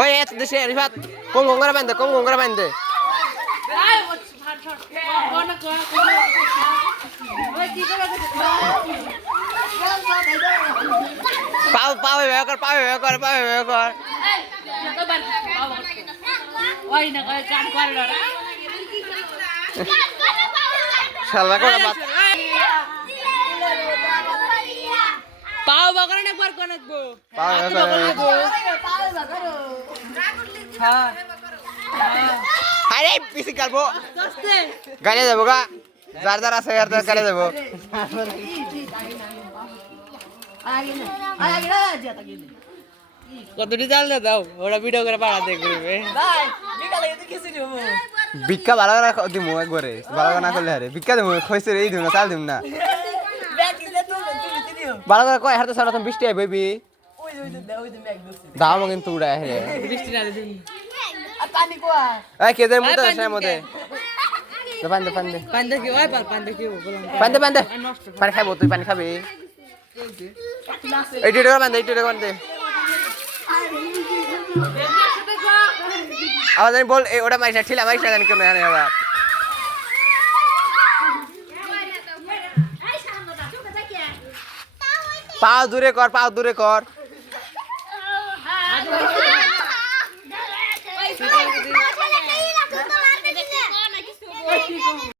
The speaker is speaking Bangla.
ওই এত দেশে রিফাত কম করে বাঁধে কম করে বাঁধে পাও পাও ব্যবহার পাও ব্যবহার পাও ব্যবহার শালা করে বাত পাও বাগান একবার কোন রাখবো পাও হ্যাঁ আরে পিছে কালবো গাড়ি যাবো গা যার যার আছে আর তার গাড়ি যাবো কতটি চাল দাও ওরা ভিডিও করে পাড়া দেখবে ভিক্ষা ভালো করে দিমু একবারে ভালো করে না করলে আরে ভিক্ষা দিমু খইছে এই দিমু না চাল দিমু না ভালো করে কয় হাতে সারা তুমি বৃষ্টি আই বইবি দাম কিন্তু উড়ায় হে বৃষ্টি না দিন এই কে দেয় মুতে আছে মধ্যে পানি পানি পান্ডা কি ওই পান্ডা কি বললাম পানি পানি পানি খাবো তুই পানি খাবি এই টিটো করে বান্ধে আবার জানি বল ওটা মাইসা ঠিলা মাইসা জানি কেন জানি আবার পাও দূরে কর